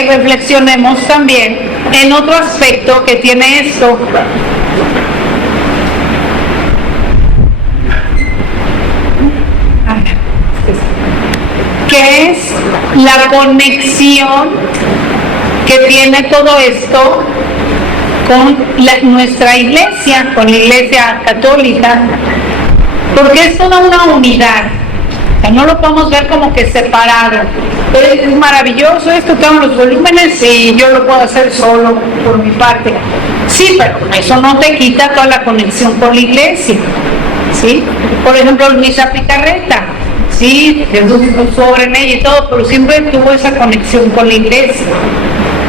que reflexionemos también en otro aspecto que tiene esto. Que es la conexión que tiene todo esto con nuestra iglesia, con la iglesia católica, porque es toda una unidad. O sea, no lo podemos ver como que separado. Es maravilloso esto, tengo los volúmenes y yo lo puedo hacer solo por mi parte. Sí, pero eso no te quita toda la conexión con la iglesia, ¿sí? Por ejemplo, Luisa Picarreta, sí, Jesús sobre en ella y todo, pero siempre tuvo esa conexión con la iglesia.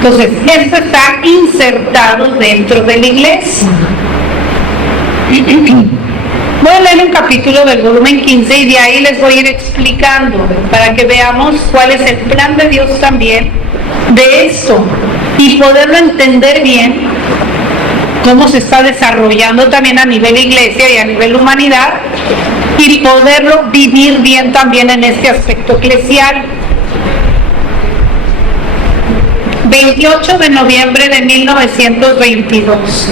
Entonces, esto está insertado dentro de la iglesia. Voy a leer un capítulo del volumen 15 y de ahí les voy a ir explicando para que veamos cuál es el plan de Dios también de esto y poderlo entender bien, cómo se está desarrollando también a nivel iglesia y a nivel humanidad, y poderlo vivir bien también en este aspecto eclesial. 28 de noviembre de 1922.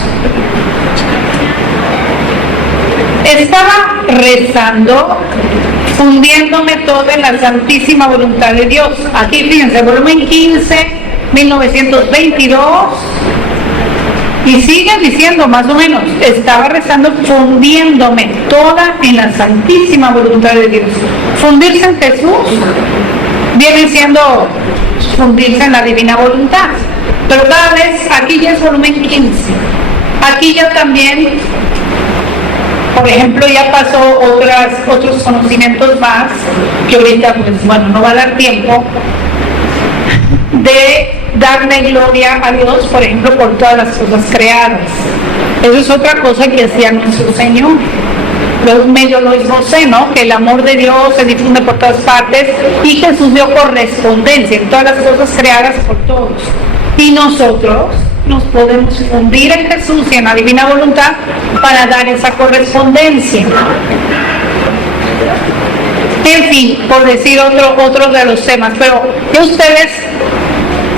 Estaba rezando, fundiéndome todo en la santísima voluntad de Dios. Aquí fíjense, volumen 15, 1922. Y sigue diciendo más o menos, estaba rezando fundiéndome toda en la santísima voluntad de Dios. Fundirse en Jesús viene siendo fundirse en la divina voluntad. Pero cada vez, aquí ya es volumen 15. Aquí ya también, por ejemplo, ya pasó otros conocimientos más, que ahorita pues bueno, no va a dar tiempo, de darle gloria a Dios, por ejemplo, por todas las cosas creadas. Eso es otra cosa que hacía nuestro Señor. Luego medio lo esbocé, ¿no? Que el amor de Dios se difunde por todas partes y Jesús dio correspondencia en todas las cosas creadas por todos. Y nosotros nos podemos fundir en Jesús y en la divina voluntad para dar esa correspondencia. En fin, por decir otro de los temas, pero que ustedes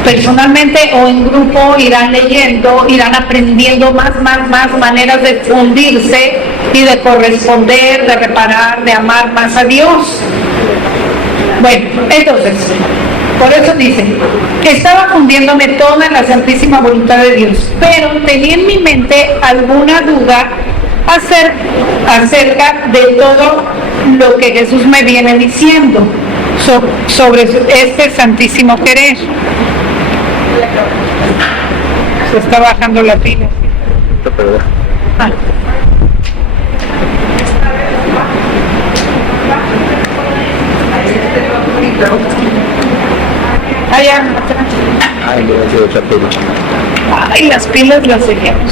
personalmente o en grupo irán leyendo, irán aprendiendo más maneras de fundirse y de corresponder, de reparar, de amar más a Dios. Bueno, entonces, por eso dice, estaba fundiéndome toda en la santísima voluntad de Dios, pero tenía en mi mente alguna duda acerca de todo lo que Jesús me viene diciendo sobre este santísimo querer. Se está bajando la pila. Allá atrás. Ay, las pilas las dejamos.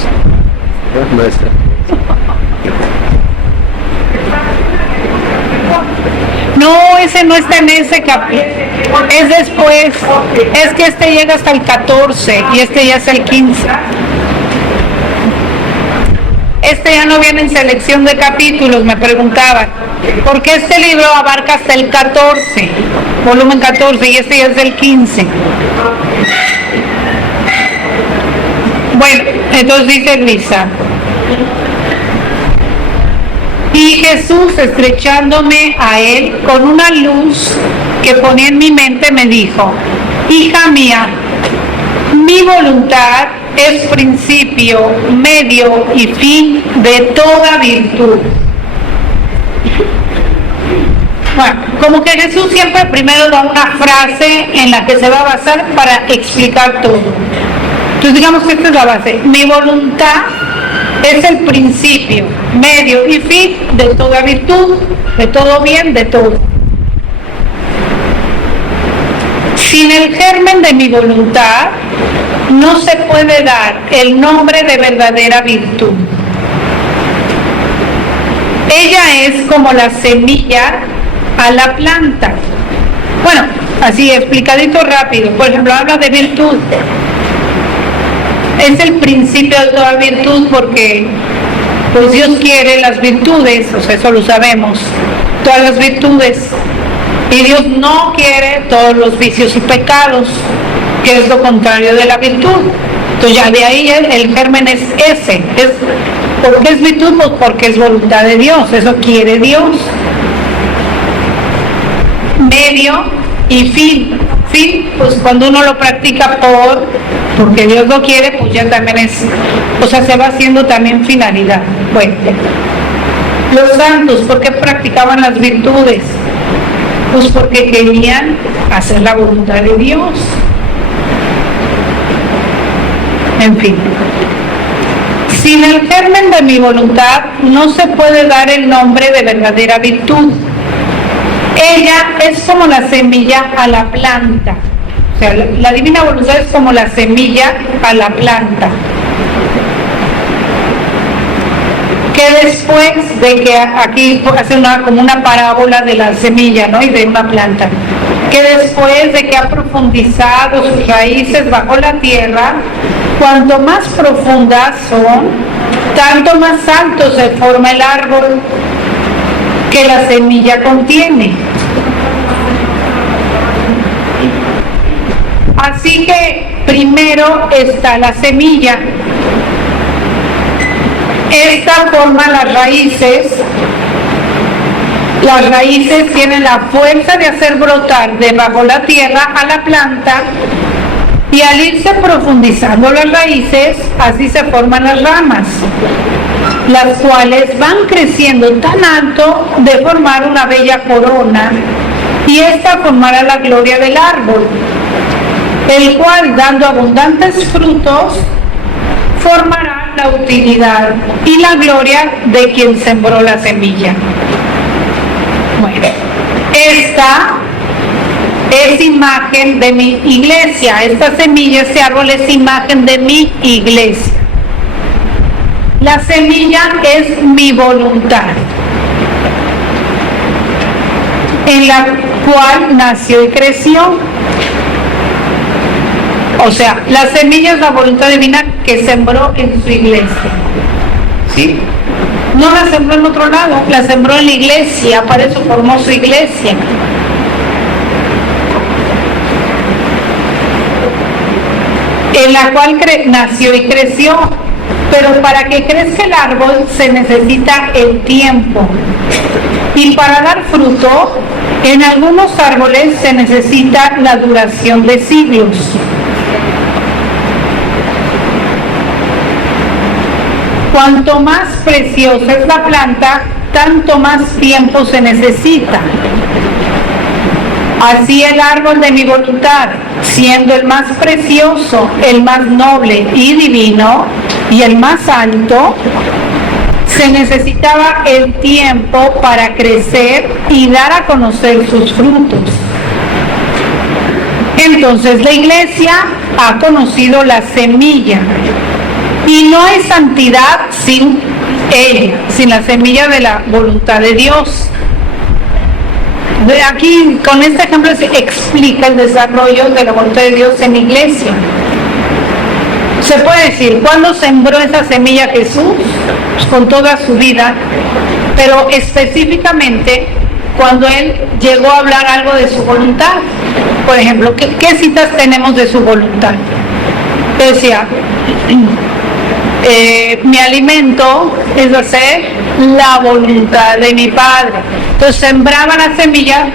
No, ese no está en ese capítulo, es después, es que este llega hasta el 14 y este ya es el 15. Este ya no viene en selección de capítulos, me preguntaban, porque este libro abarca hasta el 14, volumen 14, y este ya es el 15. Bueno, entonces dice Luisa. Y Jesús, estrechándome a él con una luz que ponía en mi mente, me dijo: hija mía, mi voluntad es principio, medio y fin de toda virtud. Bueno, como que Jesús siempre primero da una frase en la que se va a basar para explicar todo. Entonces digamos que esta es la base. Mi voluntad es el principio, medio y fin de toda virtud, de todo bien, de todo. Sin el germen de mi voluntad no se puede dar el nombre de verdadera virtud. Ella es como la semilla a la planta. Bueno, así explicadito rápido. Por ejemplo, habla de virtud. Es el principio de toda virtud porque pues Dios quiere las virtudes, o sea, eso lo sabemos, todas las virtudes, y Dios no quiere todos los vicios y pecados. que es lo contrario de la virtud. Entonces ya de ahí el germen es ese. ¿Por qué es virtud? Pues porque es voluntad de Dios, eso quiere Dios. Medio y fin. Fin, pues cuando uno lo practica porque Dios lo quiere, pues ya también se va haciendo también finalidad. Bueno, los santos, ¿por qué practicaban las virtudes? Pues porque querían hacer la voluntad de Dios. En fin, sin el germen de mi voluntad no se puede dar el nombre de verdadera virtud. Ella es como la semilla a la planta. O sea, la divina voluntad es como la semilla a la planta. Que después de que aquí hace como una parábola de la semilla, ¿no? Y de una planta. Que después de que ha profundizado sus raíces bajo la tierra, cuanto más profundas son, tanto más alto se forma el árbol que la semilla contiene. Así que primero está la semilla. Esta forma las raíces. Las raíces tienen la fuerza de hacer brotar debajo la tierra a la planta, y al irse profundizando las raíces, así se forman las ramas, las cuales van creciendo tan alto de formar una bella corona, y esta formará la gloria del árbol, el cual, dando abundantes frutos, formará la utilidad y la gloria de quien sembró la semilla. Bueno, esta es imagen de mi iglesia. Esta semilla, este árbol es imagen de mi iglesia. La semilla es mi voluntad, en la cual nació y creció. O sea, la semilla es la voluntad divina que sembró en su iglesia. ¿Sí? No la sembró en otro lado, la sembró en la iglesia, para eso formó su iglesia. En la cual nació y creció. Pero para que crezca el árbol se necesita el tiempo. Y para dar fruto, en algunos árboles se necesita la duración de siglos. Cuanto más preciosa es la planta, tanto más tiempo se necesita. Así el árbol de mi voluntad, siendo el más precioso, el más noble y divino, y el más alto, se necesitaba el tiempo para crecer y dar a conocer sus frutos. Entonces la iglesia ha conocido la semilla, y no hay santidad sin ella, sin la semilla de la voluntad de Dios. Aquí con este ejemplo se explica el desarrollo de la voluntad de Dios en la iglesia. Se puede decir, ¿cuándo sembró esa semilla Jesús? Pues con toda su vida, pero específicamente cuando Él llegó a hablar algo de su voluntad. Por ejemplo, ¿qué citas tenemos de su voluntad? Decía, mi alimento es hacer la voluntad de mi Padre. Entonces sembraba la semilla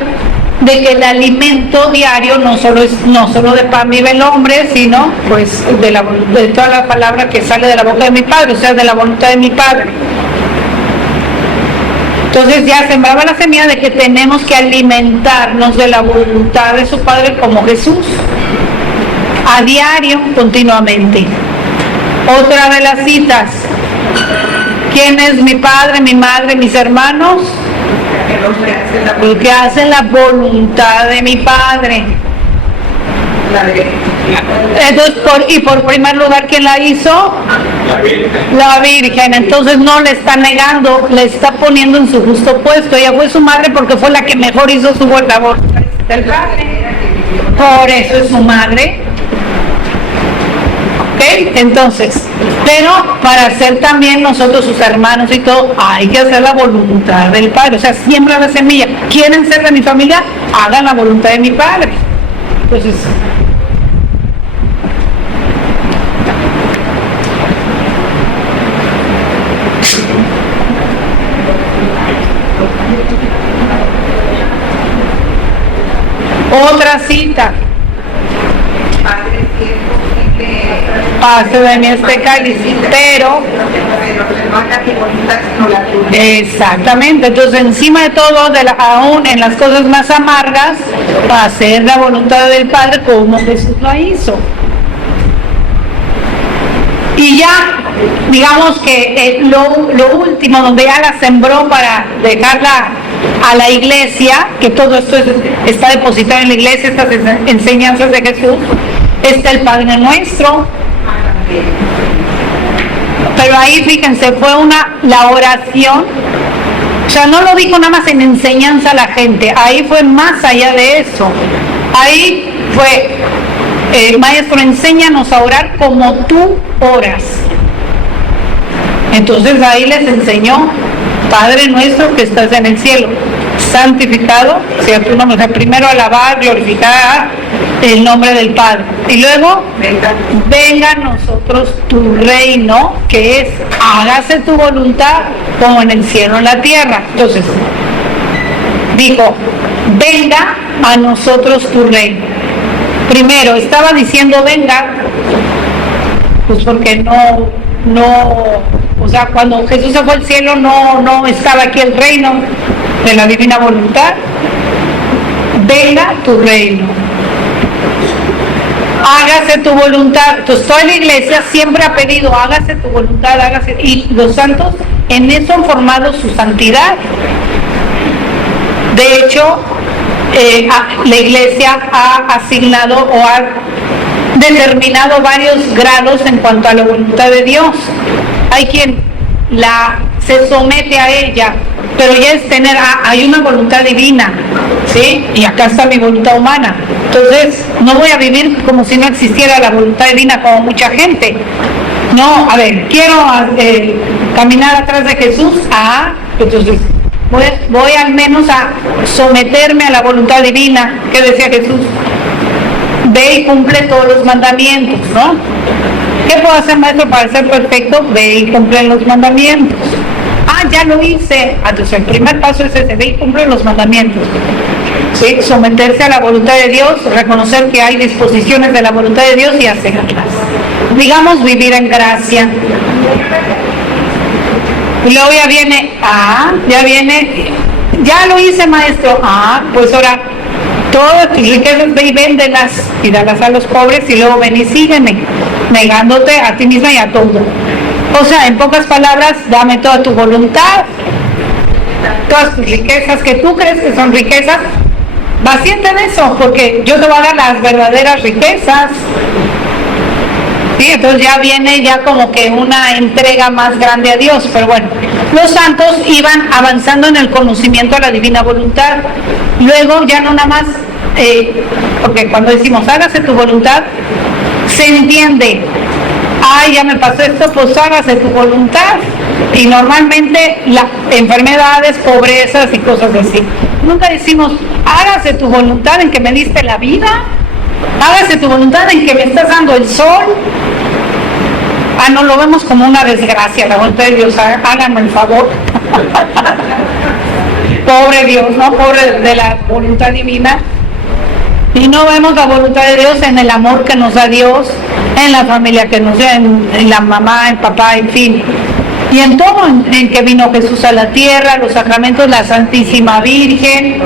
de que el alimento diario no solo de pan vive el hombre, sino pues de toda la palabra que sale de la boca de mi Padre, o sea, de la voluntad de mi Padre. Entonces ya sembraba la semilla de que tenemos que alimentarnos de la voluntad de su Padre como Jesús, a diario, continuamente. Otra de las citas, ¿quién es mi padre, mi madre, mis hermanos? Los que hacen la voluntad de mi Padre. Entonces, por primer lugar, ¿quién la hizo? La Virgen. Entonces no le está negando, le está poniendo en su justo puesto. Ella fue su madre porque fue la que mejor hizo su labor del Padre. Por eso es su madre. ¿Ok? Entonces, pero para ser también nosotros sus hermanos y todo, hay que hacer la voluntad del Padre. O sea, siembra la semilla. ¿Quieren ser de mi familia? Hagan la voluntad de mi Padre. Entonces, Otra cita. Pase de mí este cáliz, pero exactamente. Entonces, encima de todo, aún en las cosas más amargas, para hacer la voluntad del Padre como Jesús lo hizo. Y ya, digamos que lo último, donde ya la sembró para dejarla a la iglesia, que todo esto está depositado en la iglesia, estas enseñanzas de Jesús, está el Padre Nuestro. Pero ahí, fíjense, fue la oración, o sea, no lo dijo nada más en enseñanza a la gente, ahí fue más allá de eso. Ahí fue, Maestro, enséñanos a orar como tú oras. Entonces ahí les enseñó: Padre nuestro que estás en el cielo, santificado sea tu nombre. O sea, primero alabar, glorificar el nombre del Padre. Y luego, venga a nosotros tu reino, que es: hágase tu voluntad como en el cielo, en la tierra. Entonces, dijo: venga a nosotros tu reino. Primero, estaba diciendo venga, pues porque o sea, cuando Jesús se fue al cielo no estaba aquí el reino de la divina voluntad. Venga tu reino, hágase tu voluntad. Entonces toda la iglesia siempre ha pedido: hágase tu voluntad, hágase. Y los santos en eso han formado su santidad. De hecho, la iglesia ha asignado o ha determinado varios grados en cuanto a la voluntad de Dios. Hay quien se somete a ella, pero ya es tener, hay una voluntad divina, ¿sí? Y acá está mi voluntad humana. Entonces, no voy a vivir como si no existiera la voluntad divina como mucha gente. No, a ver, quiero caminar atrás de Jesús, entonces voy al menos a someterme a la voluntad divina que decía Jesús: ve y cumple todos los mandamientos, ¿no? ¿Qué puedo hacer, maestro, para ser perfecto? Ve y cumple los mandamientos. Ya lo hice. Entonces el primer paso es ese: ve y cumple los mandamientos. ¿Sí? Someterse a la voluntad de Dios, reconocer que hay disposiciones de la voluntad de Dios y hacerlas. Digamos, vivir en gracia. Y luego ya lo hice, maestro. Pues ahora, todas tus riquezas ve y véndelas y dalas a los pobres, y luego ven y sígueme, negándote a ti misma y a todo. O sea, en pocas palabras, dame toda tu voluntad, todas tus riquezas que tú crees que son riquezas, vacíate de eso, porque yo te voy a dar las verdaderas riquezas. Sí, entonces ya viene como que una entrega más grande a Dios. Pero bueno, los santos iban avanzando en el conocimiento de la divina voluntad. Luego ya no nada más, porque cuando decimos hágase tu voluntad, se entiende: ya me pasó esto, pues hágase tu voluntad. Y normalmente las enfermedades, pobrezas y cosas así. Nunca decimos: hágase tu voluntad en que me diste la vida, hágase tu voluntad en que me estás dando el sol. No lo vemos como una desgracia, la voluntad de Dios. Háganme el favor. Pobre Dios, ¿no? Pobre de la voluntad divina. Y no vemos la voluntad de Dios en el amor que nos da Dios, en la familia que nos da, en la mamá, el papá, en fin. Y en todo, en que vino Jesús a la tierra, los sacramentos, la Santísima Virgen.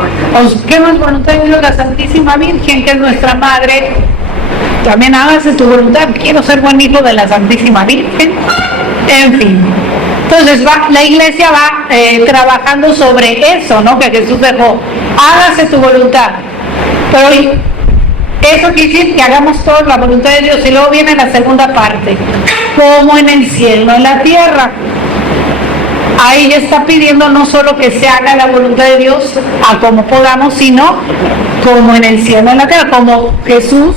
¿Qué no es voluntad de Dios? La Santísima Virgen, que es nuestra madre. También hágase tu voluntad. Quiero ser buen hijo de la Santísima Virgen. En fin. Entonces la iglesia va trabajando sobre eso, ¿no? Que Jesús dejó: hágase tu voluntad. Pero eso quiere decir que hagamos toda la voluntad de Dios. Y luego viene la segunda parte: como en el cielo, en la tierra. Ahí está pidiendo no solo que se haga la voluntad de Dios a como podamos, sino como en el cielo, en la tierra. Como Jesús,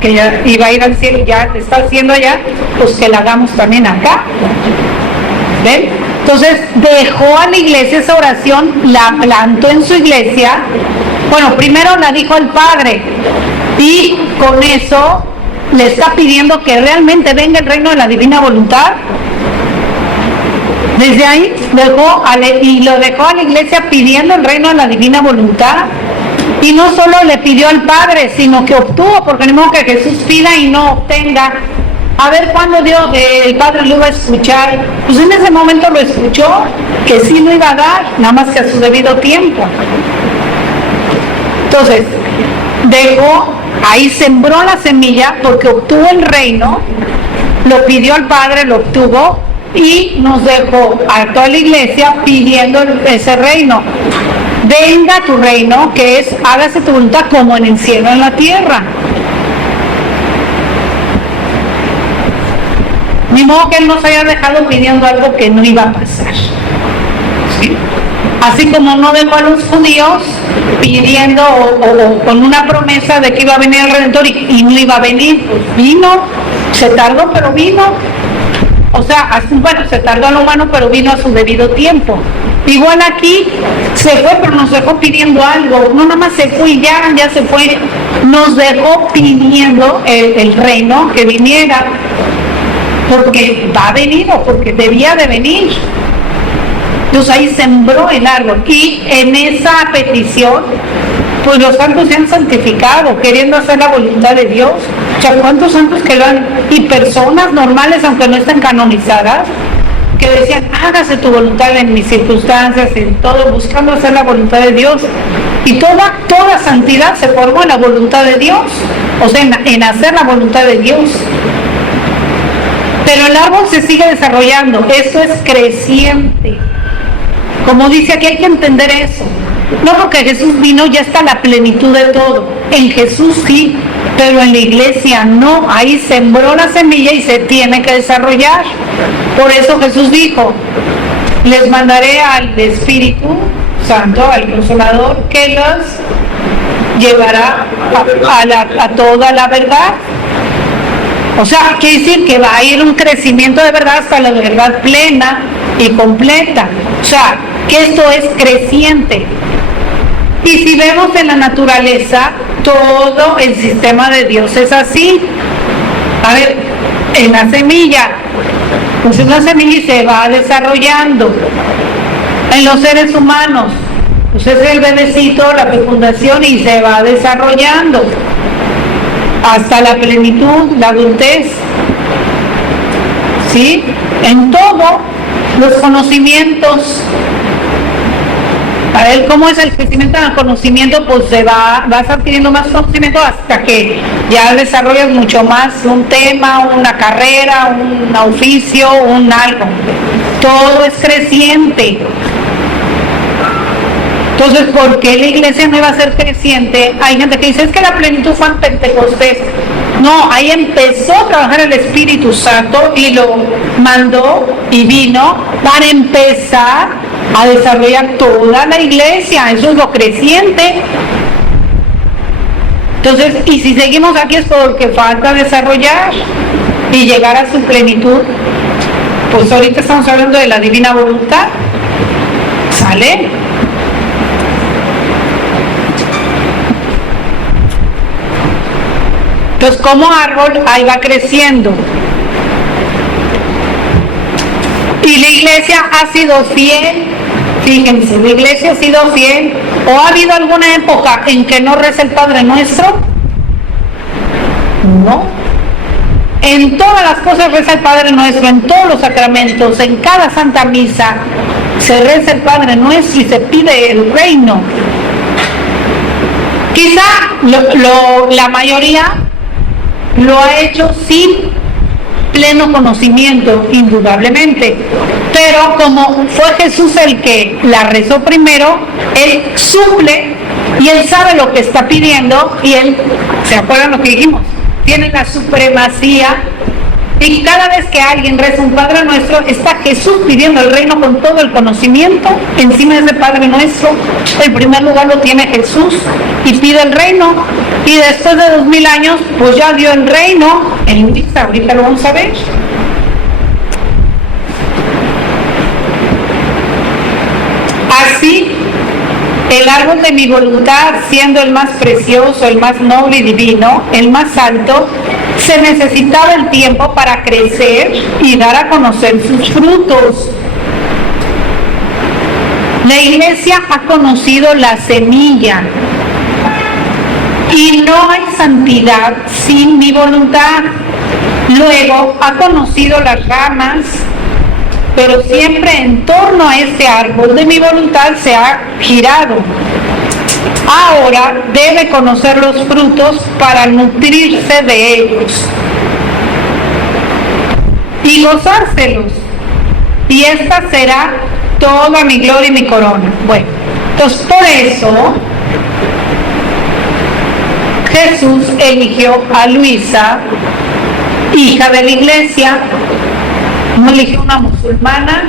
que ya iba a ir al cielo, ya está haciendo allá, pues que la hagamos también acá. ¿Ven? Entonces dejó a la iglesia esa oración, la plantó en su iglesia. Bueno, primero la dijo al Padre, y con eso le está pidiendo que realmente venga el reino de la divina voluntad. Desde ahí lo dejó a la iglesia pidiendo el reino de la divina voluntad. Y no solo le pidió al Padre, sino que obtuvo, porque ni modo que Jesús pida y no obtenga. A ver cuándo el Padre lo iba a escuchar. Pues en ese momento lo escuchó, que sí lo iba a dar, nada más que a su debido tiempo. Entonces, ahí sembró la semilla porque obtuvo el reino, lo pidió al Padre, lo obtuvo y nos dejó a toda la iglesia pidiendo ese reino. Venga tu reino, que es hágase tu voluntad como en el cielo, en la tierra. Ni modo que él nos haya dejado pidiendo algo que no iba a pasar. ¿Sí? Así como no dejó a los judíos pidiendo o con una promesa de que iba a venir el Redentor y no iba a venir, pues vino, se tardó pero vino. O sea, bueno, se tardó a lo humano pero vino a su debido tiempo. Igual aquí se fue pero nos dejó pidiendo algo, no nada más se fue y ya se fue, nos dejó pidiendo el reino que viniera, porque va a venir o porque debía de venir. Entonces ahí sembró el árbol y en esa petición pues los santos se han santificado queriendo hacer la voluntad de Dios. O sea, ¿cuántos santos que lo han? Y personas normales, aunque no estén canonizadas, que decían, hágase tu voluntad en mis circunstancias, en todo, buscando hacer la voluntad de Dios. Y toda santidad se formó en la voluntad de Dios, o sea, en hacer la voluntad de Dios. Pero el árbol se sigue desarrollando, esto es creciente. Como dice aquí, hay que entender eso. No porque Jesús vino ya está la plenitud de todo. En Jesús sí, pero en la iglesia no. Ahí sembró la semilla y se tiene que desarrollar. Por eso Jesús dijo, les mandaré al Espíritu Santo, al Consolador, que los llevará a toda la verdad. O sea, quiere decir que va a ir un crecimiento de verdad hasta la verdad plena y completa. O sea, que esto es creciente. Y si vemos en la naturaleza, todo el sistema de Dios es así. A ver, en la semilla, pues una semilla y se va desarrollando. En los seres humanos, pues es el bebecito, la fecundación y se va desarrollando hasta la plenitud, la adultez. ¿Sí? En todo, los conocimientos. A ver cómo es el crecimiento del conocimiento, pues vas adquiriendo más conocimiento hasta que ya desarrollas mucho más un tema, una carrera, un oficio, un algo. Todo es creciente. Entonces, ¿por qué la iglesia no iba a ser creciente? Hay gente que dice, es que la plenitud fue en Pentecostés. No, ahí empezó a trabajar el Espíritu Santo y lo mandó y vino para empezar a desarrollar toda la iglesia. Eso es lo creciente. Entonces, y si seguimos aquí es porque falta desarrollar y llegar a su plenitud. Pues ahorita estamos hablando de la divina voluntad. ¿Sale? Entonces, como árbol, ahí va creciendo. Y la iglesia ha sido fiel. Fíjense, la iglesia ha sido fiel. ¿O ha habido alguna época en que no reza el Padre Nuestro? No. En todas las cosas reza el Padre Nuestro, en todos los sacramentos, en cada Santa Misa, se reza el Padre Nuestro y se pide el reino. Quizá la mayoría lo ha hecho sin pleno conocimiento, indudablemente, pero como fue Jesús el que la rezó primero, él suple y él sabe lo que está pidiendo y él, ¿se acuerdan lo que dijimos? Tiene la supremacía y cada vez que alguien reza un Padre Nuestro, está Jesús pidiendo el reino con todo el conocimiento encima de ese Padre Nuestro. El primer lugar lo tiene Jesús y pide el reino. Y después de 2000 años, pues ya dio el reino en misa. Ahorita lo vamos a ver. Así, el árbol de mi voluntad, siendo el más precioso, el más noble y divino, el más alto, se necesitaba el tiempo para crecer y dar a conocer sus frutos. La iglesia ha conocido la semilla y no hay santidad sin mi voluntad. Luego ha conocido las ramas, pero siempre en torno a este árbol de mi voluntad se ha girado. Ahora debe conocer los frutos para nutrirse de ellos y gozárselos, y esta será toda mi gloria y mi corona. Bueno, entonces por eso Jesús eligió a Luisa, hija de la iglesia. No eligió una musulmana,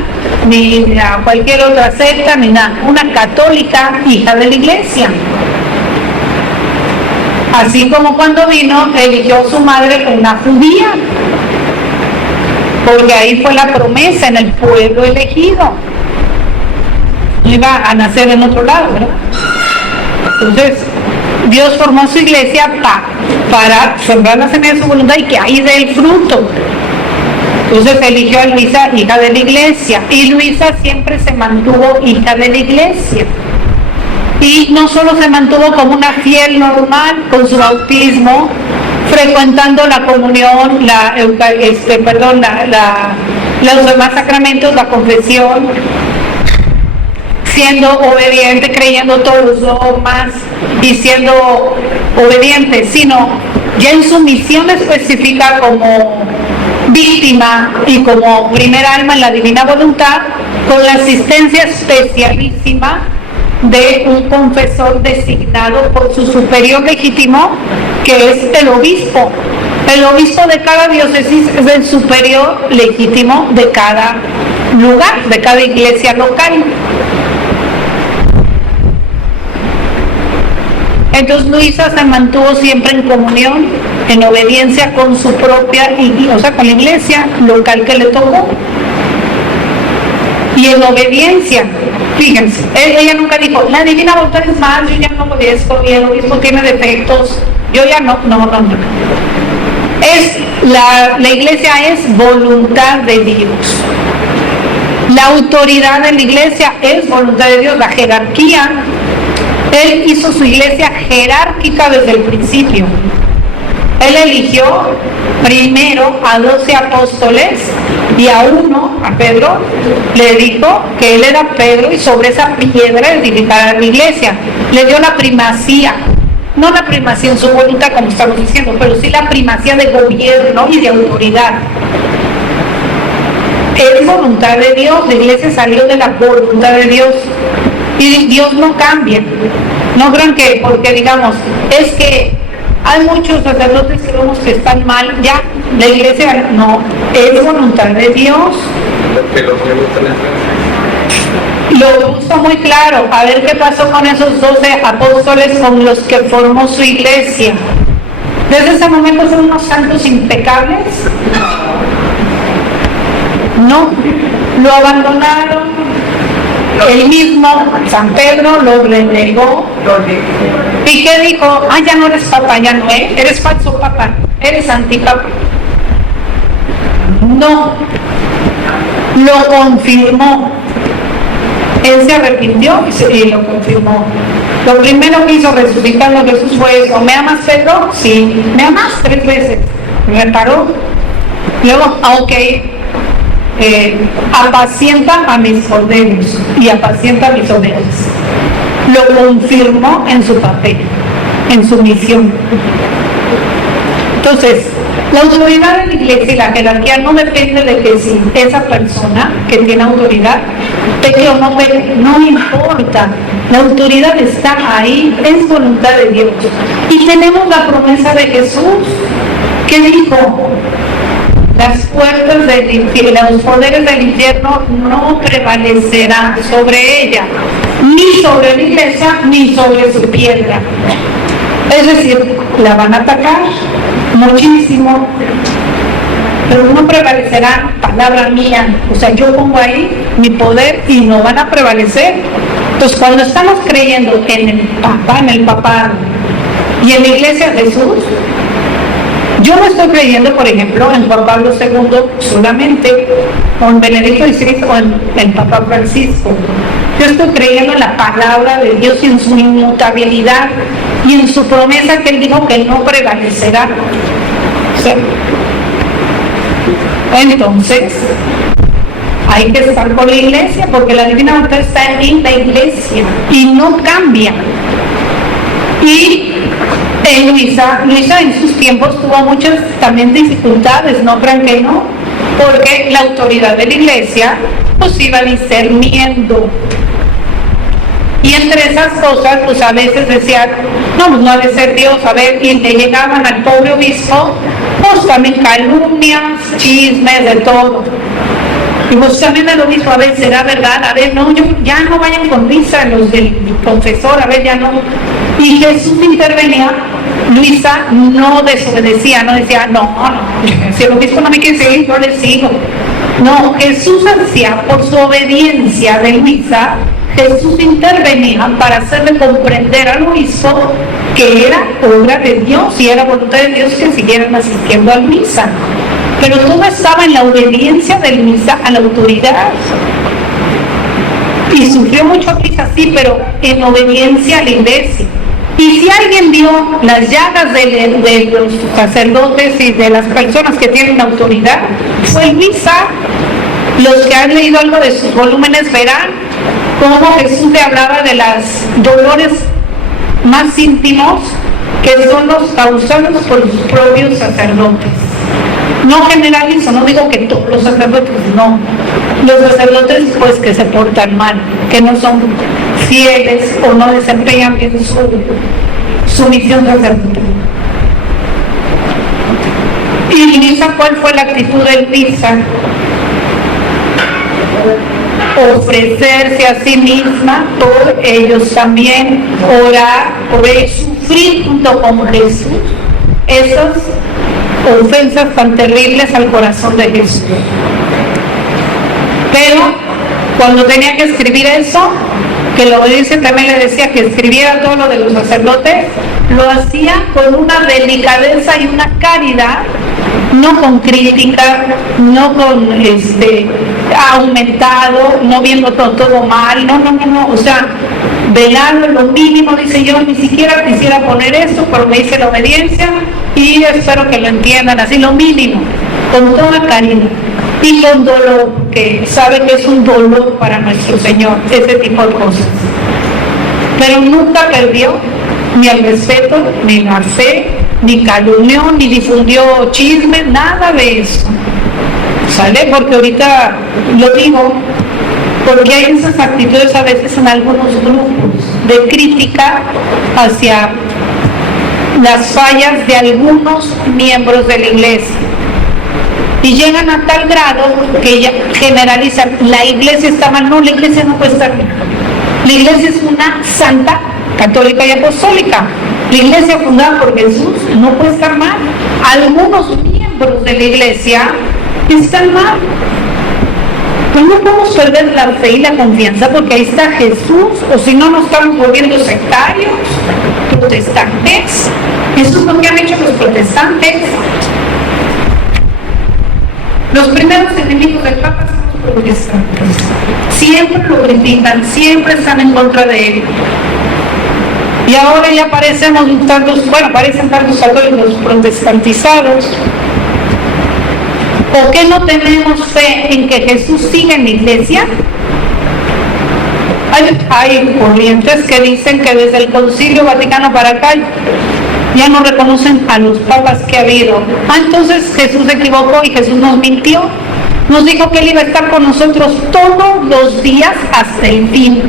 ni a cualquier otra secta, ni nada. Una católica, hija de la iglesia. Así como cuando vino, eligió a su madre una judía. Porque ahí fue la promesa, en el pueblo elegido. No iba a nacer en otro lado, ¿verdad? Entonces, Dios formó su iglesia para sembrar la semilla de su voluntad y que ahí dé el fruto. Entonces eligió a Luisa, hija de la iglesia, y Luisa siempre se mantuvo hija de la iglesia. Y no solo se mantuvo como una fiel normal con su bautismo, frecuentando la comunión, los demás sacramentos, la confesión, siendo obediente, creyendo todos los dogmas y siendo obediente, sino ya en su misión específica como víctima y como primer alma en la divina voluntad, con la asistencia especialísima de un confesor designado por su superior legítimo, que es el obispo. El obispo de cada diócesis es el superior legítimo de cada lugar, de cada iglesia local. Entonces Luisa se mantuvo siempre en comunión, en obediencia con su propia iglesia, o sea, con la iglesia local que le tocó. Y en obediencia, fíjense, ella nunca dijo, la divina voluntad es mal, yo ya no obedezco, y el obispo tiene defectos, yo ya no. La iglesia es voluntad de Dios. La autoridad de la iglesia es voluntad de Dios, la jerarquía. Él hizo su iglesia jerárquica desde el principio. Él eligió primero a 12 apóstoles y a uno, a Pedro, le dijo que él era Pedro y sobre esa piedra edificará la iglesia. Le dio la primacía, no la primacía en su voluntad como estamos diciendo, pero sí la primacía de gobierno y de autoridad. Es voluntad de Dios, la iglesia salió de la voluntad de Dios. Y Dios no cambia. No crean que porque digamos, es que hay muchos sacerdotes que vemos que están mal, ya, la iglesia no, es voluntad de Dios. Lo puso muy claro. A ver qué pasó con esos 12 apóstoles con los que formó su iglesia. Desde ese momento son unos santos impecables. No, lo abandonaron. El mismo San Pedro lo renegó. ¿Y qué dijo? Ya no eres papa, ya no eres falso papa, eres antipapa. No, lo confirmó. Él se arrepintió y lo confirmó. Lo primero que hizo resucitando a Jesús fue eso. ¿Me amas, Pedro? Sí. ¿Me amas? 3 veces. Reparó. Luego, apacienta a mis corderos y apacienta a mis ovejas. Lo confirmó en su papel, en su misión. Entonces, la autoridad de la iglesia y la jerarquía no depende de que si esa persona que tiene autoridad peque o no peque, no importa. La autoridad está ahí, es voluntad de Dios. Y tenemos la promesa de Jesús que dijo: las puertas del infierno, los poderes del infierno no prevalecerán sobre ella, ni sobre la iglesia, ni sobre su piedra. Es decir, la van a atacar muchísimo, pero no prevalecerá palabra mía. O sea, yo pongo ahí mi poder y no van a prevalecer. Entonces, cuando estamos creyendo en el papado y en la iglesia de Jesús, yo no estoy creyendo, por ejemplo, en Juan Pablo II solamente, o en Benedicto XVI, o en el Papa Francisco. Yo estoy creyendo en la palabra de Dios y en su inmutabilidad y en su promesa que Él dijo que no prevalecerá. ¿Sí? Entonces, hay que estar con la iglesia porque la divina voluntad está en la iglesia y no cambia. Y Luisa en sus tiempos tuvo muchas también dificultades, no crean que no, porque la autoridad de la iglesia pues iba discerniendo. Y entre esas cosas, pues a veces decían, no, pues no ha de ser Dios, a ver, y le llegaban al pobre obispo, pues también calumnias, chismes, de todo. Y pues también el obispo, a ver, ¿será verdad? A ver, no, ya no vayan con misa los del confesor, a ver, ya no. Y Jesús intervenía, Luisa no desobedecía, no decía, no, si el obispo no me quiere seguir, yo le sigo. No, Jesús hacía por su obediencia de Luisa, Jesús intervenía para hacerle comprender al obispo que era obra de Dios y era voluntad de Dios que siguieran asistiendo a misa. Pero todo estaba en la obediencia de Luisa a la autoridad. Y sufrió mucho Luisa, sí, pero en obediencia a la iglesia. Y si alguien vio las llagas de los sacerdotes y de las personas que tienen autoridad, fue Luisa. Los que han leído algo de sus volúmenes verán cómo Jesús le hablaba de los dolores más íntimos que son los causados por los propios sacerdotes. No generalizo, no digo que todos los sacerdotes, no. Los sacerdotes pues que se portan mal, que no son fieles o no desempeñan bien su misión sacerdotal. ¿Y Luisa cuál fue la actitud de Luisa? Ofrecerse a sí misma por ellos también, orar, por ellos, sufrir junto con Jesús esas ofensas tan terribles al corazón de Jesús. Pero cuando tenía que escribir eso, que la obediencia también le decía que escribiera todo lo de los sacerdotes, lo hacía con una delicadeza y una caridad, no con crítica, no con aumentado, no viendo todo mal, no, o sea, velando lo mínimo, dice yo, ni siquiera quisiera poner esto, pero me dice la obediencia y espero que lo entiendan así, lo mínimo, con toda caridad y con dolor, que sabe que es un dolor para nuestro Señor, ese tipo de cosas. Pero nunca perdió ni el respeto, ni la fe, ni calumnió, ni difundió chismes, nada de eso. ¿Sale? Porque ahorita lo digo, porque hay esas actitudes a veces en algunos grupos de crítica hacia las fallas de algunos miembros de la iglesia. Y llegan a tal grado que ya generalizan, la iglesia está mal, no, la iglesia no puede estar mal. La iglesia es una santa, católica y apostólica. La iglesia fundada por Jesús no puede estar mal. Algunos miembros de la iglesia están mal. Pues no podemos perder la fe y la confianza porque ahí está Jesús, o si no nos estamos volviendo sectarios, protestantes. Eso es lo que han hecho los protestantes. Los primeros enemigos del Papa son los protestantes. Siempre lo critican, siempre están en contra de él. Y ahora ya parecen tantos católicos protestantizados. ¿Por qué no tenemos fe en que Jesús siga en la iglesia? Hay corrientes que dicen que desde el Concilio Vaticano para acá ya no reconocen a los papas que ha habido. Entonces Jesús se equivocó y Jesús nos mintió. Nos dijo que Él iba a estar con nosotros todos los días hasta el fin.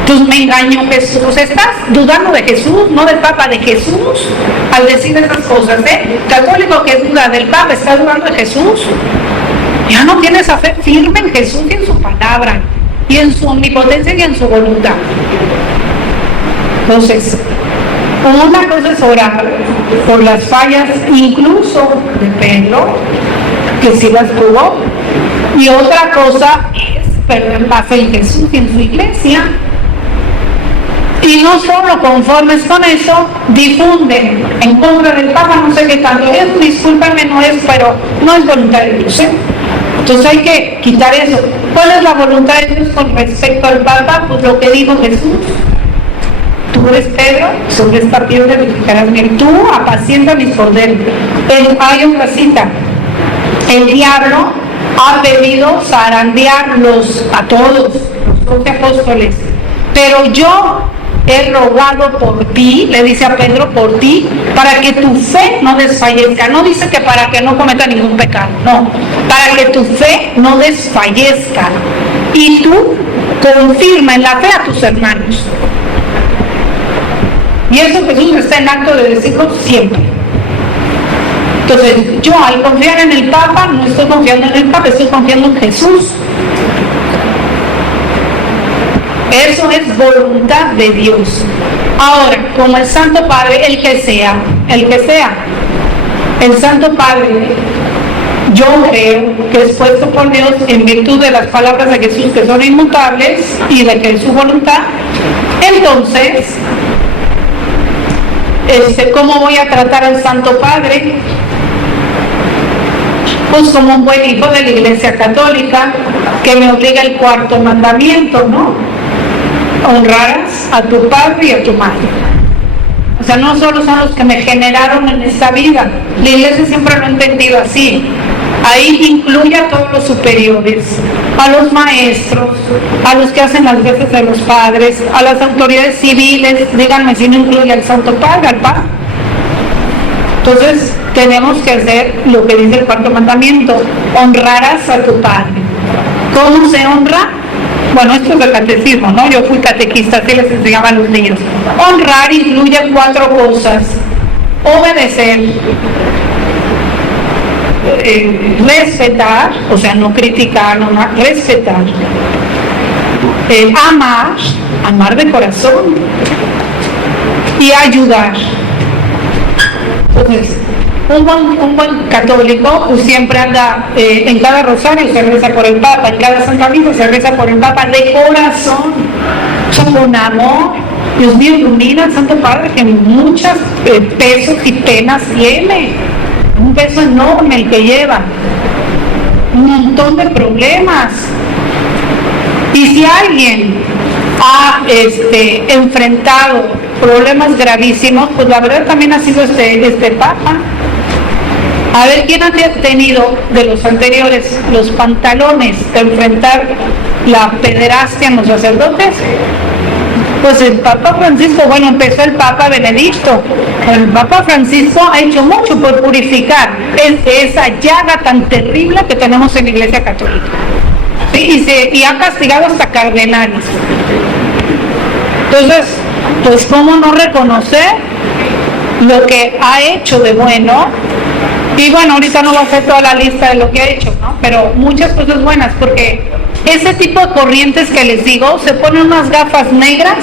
Entonces me engañó Jesús. ¿Estás dudando de Jesús? No del Papa, de Jesús. Al decir esas cosas, católico que duda del Papa, ¿está dudando de Jesús? Ya no tiene esa fe firme en Jesús y en su palabra, y en su omnipotencia y en su voluntad. Entonces, una cosa es orar por las fallas, incluso de Pedro, que sí las tuvo, y otra cosa es perder la fe en Jesús y en su iglesia. Y no solo conformes con eso, difunden en contra del Papa, no sé qué tanto. Discúlpame, no es, pero no es voluntad de Dios. Entonces hay que quitar eso. ¿Cuál es la voluntad de Dios con respecto al Papa? Pues lo que dijo Jesús. Tú eres Pedro, sobre esta piedra edificarás mi iglesia. Tú apacienta mis corderos. Hay otra cita. El diablo ha pedido zarandearlos a todos, los 12 apóstoles. Pero yo he rogado por ti, le dice a Pedro, por ti, para que tu fe no desfallezca. No dice que para que no cometa ningún pecado, no. Para que tu fe no desfallezca. Y tú confirma en la fe a tus hermanos. Y eso Jesús está en acto de decirlo siempre. Entonces, yo al confiar en el Papa, no estoy confiando en el Papa, estoy confiando en Jesús. Eso es voluntad de Dios. Ahora, como el Santo Padre, el que sea, el Santo Padre, yo creo que es puesto por Dios en virtud de las palabras de Jesús que son inmutables y de que es su voluntad. Entonces, ¿cómo voy a tratar al Santo Padre? Pues como un buen hijo de la Iglesia Católica, que me obliga el cuarto mandamiento, ¿no? Honrarás a tu padre y a tu madre. O sea, no solo son los que me generaron en esta vida. La Iglesia siempre lo ha entendido así. Ahí incluye a todos los superiores, a los maestros, a los que hacen las veces de los padres, a las autoridades civiles. Díganme si no incluye al Santo Padre, al Papa. Entonces, tenemos que hacer lo que dice el cuarto mandamiento: honrarás a tu padre. ¿Cómo se honra? Bueno, esto es el catecismo, ¿no? Yo fui catequista, así les enseñaba a los niños. Honrar incluye 4 cosas: obedecer, respetar, o sea, no criticar, no, respetar, amar de corazón, y ayudar. Entonces, un buen católico pues siempre anda, en cada rosario se reza por el Papa, en cada Santa Misa se reza por el Papa de corazón, con amor. Dios mío, ilumina al Santo Padre, que muchos pesos y penas tiene, un peso enorme el que lleva, un montón de problemas. Y si alguien ha enfrentado problemas gravísimos, pues la verdad también ha sido este Papa. A ver, ¿quién ha tenido de los anteriores los pantalones de enfrentar la pederastia en los sacerdotes? Pues el Papa Francisco. Bueno, empezó el Papa Benedicto. El Papa Francisco ha hecho mucho por purificar esa llaga tan terrible que tenemos en la Iglesia Católica. Sí, y ha castigado hasta cardenales. Entonces, pues ¿cómo no reconocer lo que ha hecho de bueno? Y bueno, ahorita no voy a hacer toda la lista de lo que ha hecho, ¿no? Pero muchas cosas buenas, porque ese tipo de corrientes que les digo, se ponen unas gafas negras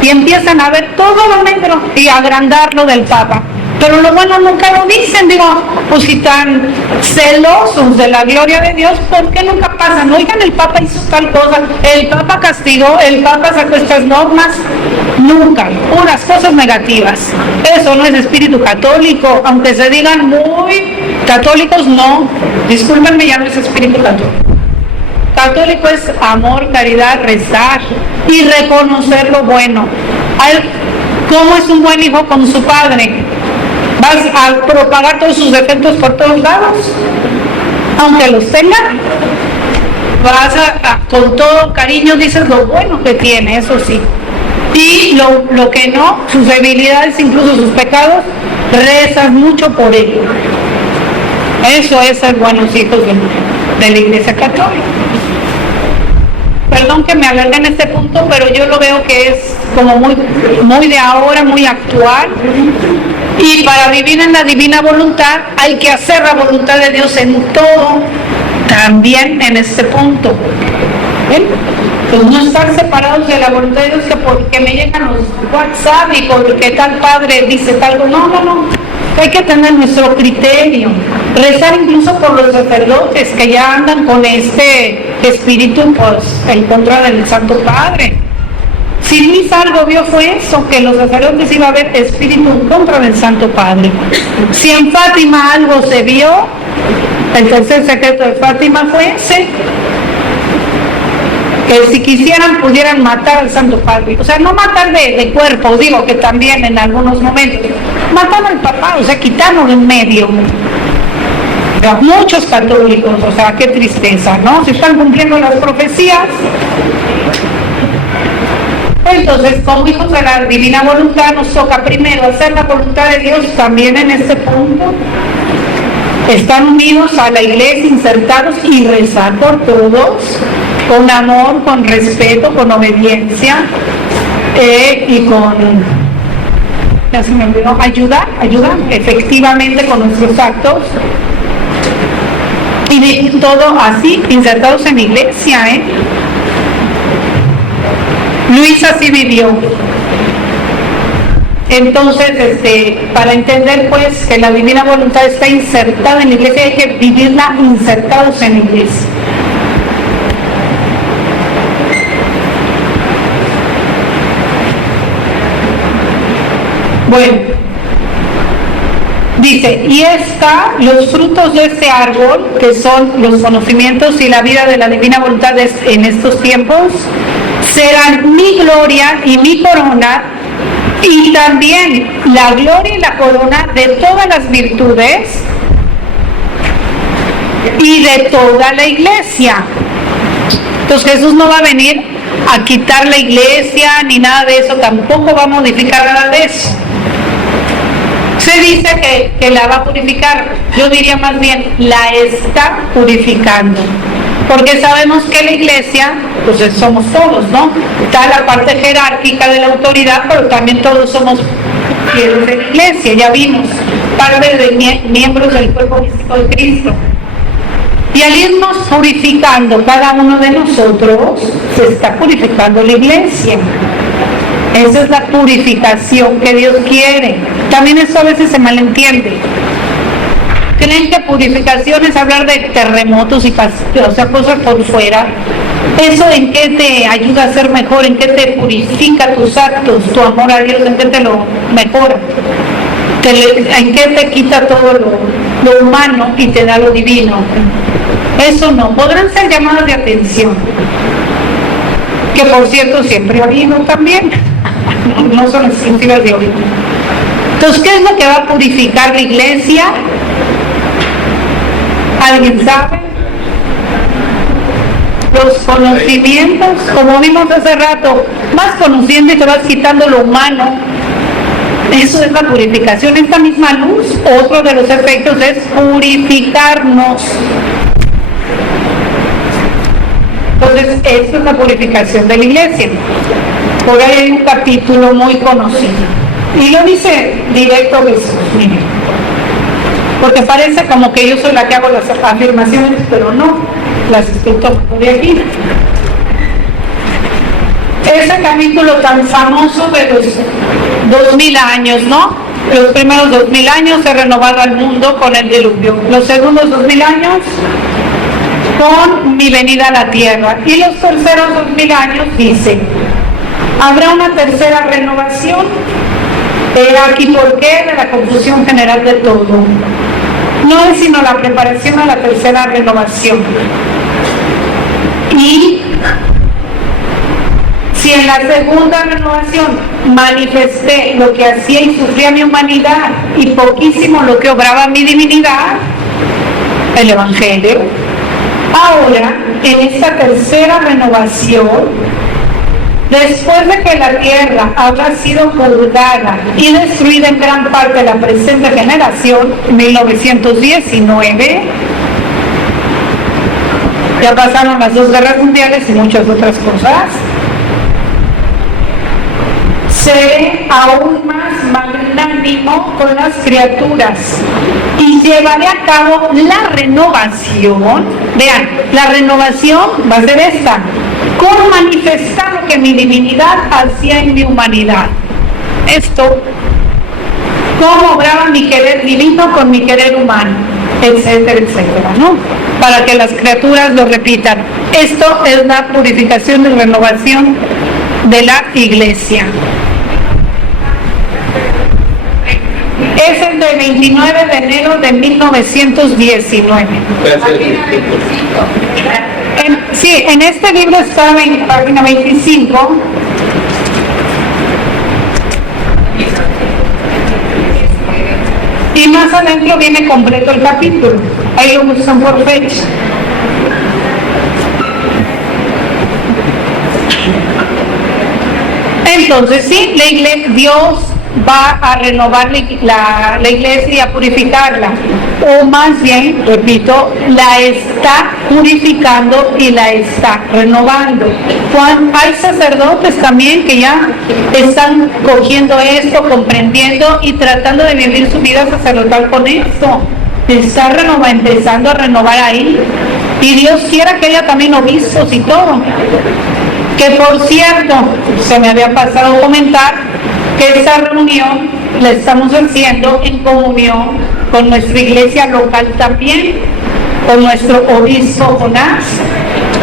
y empiezan a ver todo lo negro y a agrandarlo del Papa. Pero lo bueno nunca lo dicen. Digo, pues si tan celosos de la gloria de Dios, ¿por qué nunca pasan? Oigan, el Papa hizo tal cosa, el Papa castigó, el Papa sacó estas normas. Nunca, puras cosas negativas. Eso no es espíritu católico, aunque se digan muy católicos, no. Discúlpenme, ya no es espíritu católico. Católico es amor, caridad, rezar y reconocer lo bueno. ¿Cómo es un buen hijo con su padre? ¿Vas a propagar todos sus defectos por todos lados? Aunque los tenga. Vas con todo cariño dices lo bueno que tiene, eso sí. Y lo que no, sus debilidades, incluso sus pecados, rezas mucho por ello. Eso es ser buenos hijos de la Iglesia Católica. Perdón que me alargue en este punto, pero yo lo veo que es como muy de ahora, muy actual. Y para vivir en la divina voluntad hay que hacer la voluntad de Dios en todo, también en este punto. ¿Ven? Pues no estar separados de la voluntad de Dios, que porque me llegan los WhatsApp y porque tal padre dice tal. No. Hay que tener nuestro criterio. Rezar incluso por los sacerdotes que ya andan con este espíritu pues en contra del Santo Padre. Si Luis algo vio fue eso, que los sacerdotes iba a haber espíritu en contra del Santo Padre. Si en Fátima algo se vio, el tercer secreto de Fátima fue ese. que si quisieran pudieran matar al Santo Padre, o sea, no matar de cuerpo, digo que también en algunos momentos, matar al papá, o sea, quitarlo de en medio. Muchos católicos, o sea, qué tristeza, ¿no? Se están cumpliendo las profecías. Entonces, como hijos de la divina voluntad, nos toca primero hacer la voluntad de Dios también en este punto. Están unidos a la iglesia, insertados y rezar por todos, con amor, con respeto, con obediencia y con, ya se me olvidó, ayudar efectivamente con nuestros actos. Y de todo así, insertados en la iglesia, Luis así vivió. Entonces, para entender pues que la divina voluntad está insertada en la iglesia, hay que vivirla insertados en la iglesia. Bueno. Dice, y los frutos de este árbol, que son los conocimientos y la vida de la divina voluntad en estos tiempos, serán mi gloria y mi corona, y también la gloria y la corona de todas las virtudes y de toda la iglesia. Entonces Jesús no va a venir a quitar la iglesia ni nada de eso, tampoco va a modificar nada de eso. Se dice que la va a purificar, yo diría más bien, la está purificando, porque sabemos que la iglesia, pues somos todos, ¿no? Está la parte jerárquica de la autoridad, pero también todos somos fieles de la iglesia, ya vimos, parte de miembros del cuerpo místico de Cristo. Y al irnos purificando cada uno de nosotros, se está purificando la iglesia. Esa es la purificación que Dios quiere. También esto a veces se malentiende. Creen que purificación es hablar de terremotos y cosas por fuera. ¿Eso en qué te ayuda a ser mejor? ¿En qué te purifica tus actos, tu amor a Dios? ¿En qué te lo mejora? ¿En qué te quita todo lo humano y te da lo divino? Eso no. Podrán ser llamadas de atención, que por cierto siempre ha habido también. No son exclusivas de hoy. Entonces, ¿qué es lo que va a purificar la iglesia? ¿Alguien sabe? Los conocimientos, como vimos hace rato, vas conociendo y te vas quitando lo humano. Eso es la purificación. Esta misma luz, otro de los efectos es purificarnos. Entonces, esto es la purificación de la iglesia. Por ahí hay un capítulo muy conocido. Y lo dice directo Jesús, miren. Porque parece como que yo soy la que hago las afirmaciones, pero no, las estoy tomando de aquí. Ese capítulo tan famoso de los 2000 años, ¿no? Los primeros 2000 años se renovaba el mundo con el diluvio. Los segundos 2000 años con mi venida a la tierra. Y los terceros 2000 años dice, habrá una tercera renovación. Aquí por qué, de la confusión general de todo. No es sino la preparación a la tercera renovación. Y si en la segunda renovación manifesté lo que hacía y sufría mi humanidad y poquísimo lo que obraba mi divinidad, el Evangelio, ahora en esta tercera renovación, después de que la tierra habrá sido purgada y destruida en gran parte de la presente generación, 1919, ya pasaron las 2 guerras mundiales y muchas otras cosas, seré aún más magnánimo con las criaturas y llevaré a cabo la renovación. Vean, la renovación va a ser esta, con manifestar lo que mi divinidad hacía en mi humanidad. Esto, cómo obraba mi querer divino con mi querer humano, etcétera, etcétera, ¿no? Para que las criaturas lo repitan. Esto es la purificación y renovación de la iglesia. Es el de 29 de enero de 1919. Sí, en este libro está en página 25. Y más adentro viene completo el capítulo. Ahí lo buscan por fecha. Entonces sí, Dios va a renovar la iglesia y a purificarla, o más bien, repito, la está purificando y la está renovando. Hay sacerdotes también que ya están cogiendo esto, comprendiendo y tratando de vivir su vida sacerdotal con esto. Está empezando a renovar ahí, y Dios quiera que haya también obispos y todo. Que por cierto, se me había pasado comentar que esta reunión la estamos haciendo en comunión con nuestra iglesia local también, con nuestro obispo Jonás.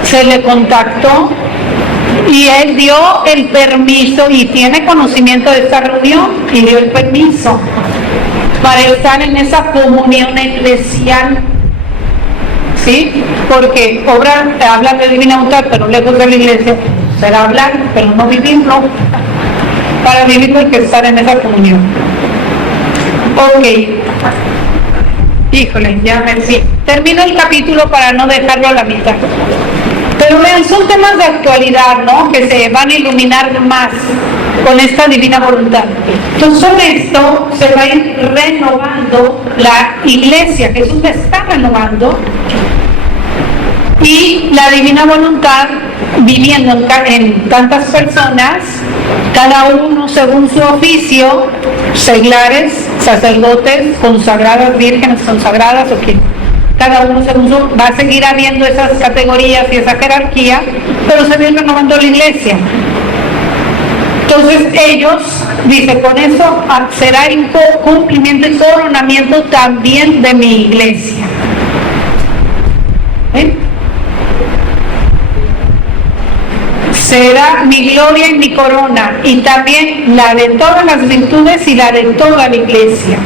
Se le contactó y él dio el permiso y tiene conocimiento de esta reunión y dio el permiso para estar en esa comunión eclesial. ¿Sí? Porque habla de divina voluntad, pero lejos de la iglesia, será hablar, pero no vivirlo. Para vivirlo hay que estar en esa comunión. Ok. Híjole, sí. Termino el capítulo para no dejarlo a la mitad. Pero vean, son temas de actualidad, ¿no? Que se van a iluminar más con esta divina voluntad. Entonces, con esto se va a ir renovando la iglesia. Jesús la está renovando. Y la divina voluntad viviendo en tantas personas, cada uno según su oficio, seglares, sacerdotes, consagradas, vírgenes consagradas, o quien, cada uno según su, va a seguir habiendo esas categorías y esa jerarquía, pero se viene renovando la iglesia. Entonces ellos, dice, con eso será el cumplimiento y coronamiento también de mi iglesia. Será mi gloria y mi corona, y también la de todas las virtudes y la de toda la iglesia.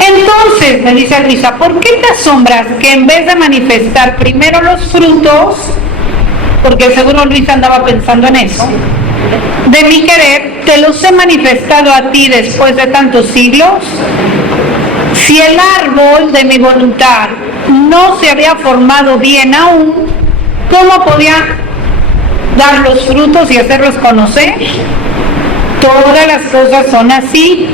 Entonces, me dice Luisa, ¿por qué te asombras que en vez de manifestar primero los frutos, porque seguro Luisa andaba pensando en eso, de mi querer, te los he manifestado a ti después de tantos siglos? Si el árbol de mi voluntad no se había formado bien aún, ¿cómo podía dar los frutos y hacerlos conocer? Todas las cosas son así.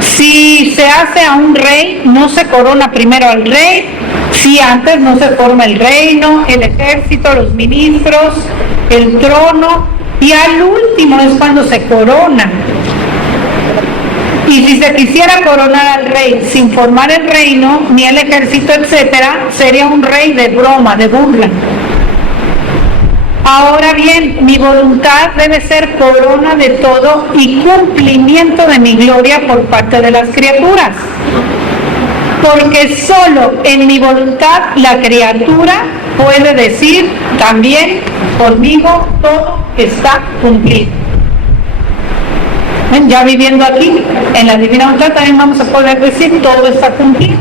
Si se hace a un rey, no se corona primero al rey. Si antes no se forma el reino, el ejército, los ministros, el trono, y al último es cuando se corona. Y si se quisiera coronar al rey sin formar el reino, ni el ejército, etcétera, sería un rey de broma, de burla. Ahora bien, mi voluntad debe ser corona de todo y cumplimiento de mi gloria por parte de las criaturas. Porque solo en mi voluntad la criatura puede decir también, conmigo todo está cumplido. Ya viviendo aquí, en la divina voluntad, también vamos a poder decir todo está cumplido.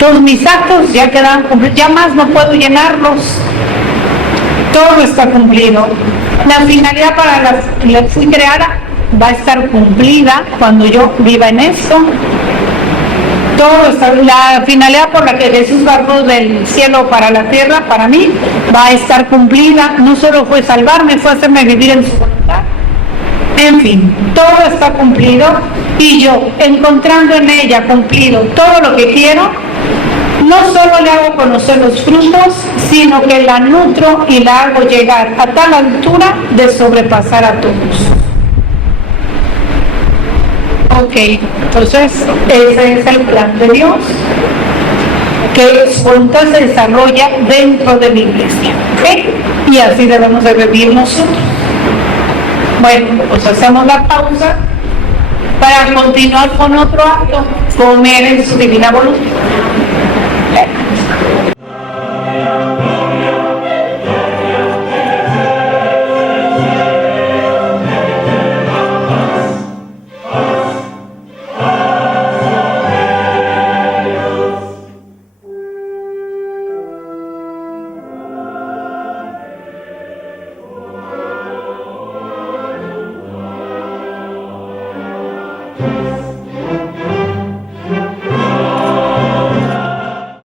Todos mis actos ya quedan cumplidos, ya más no puedo llenarlos. Todo está cumplido. La finalidad para la que fui creada va a estar cumplida cuando yo viva en esto. Todo está, la finalidad por la que Jesús bajó del cielo para la tierra, para mí, va a estar cumplida. No solo fue salvarme, fue hacerme vivir en su voluntad. En fin, todo está cumplido, y yo, encontrando en ella cumplido todo lo que quiero, no solo le hago conocer los frutos, sino que la nutro y la hago llegar a tal altura de sobrepasar a todos. Ok, entonces ese es el plan de Dios, que su voluntad se desarrolla dentro de la iglesia. ¿Okay? Y así debemos de vivir nosotros. Bueno, pues hacemos la pausa para continuar con otro acto, comer en su divina voluntad.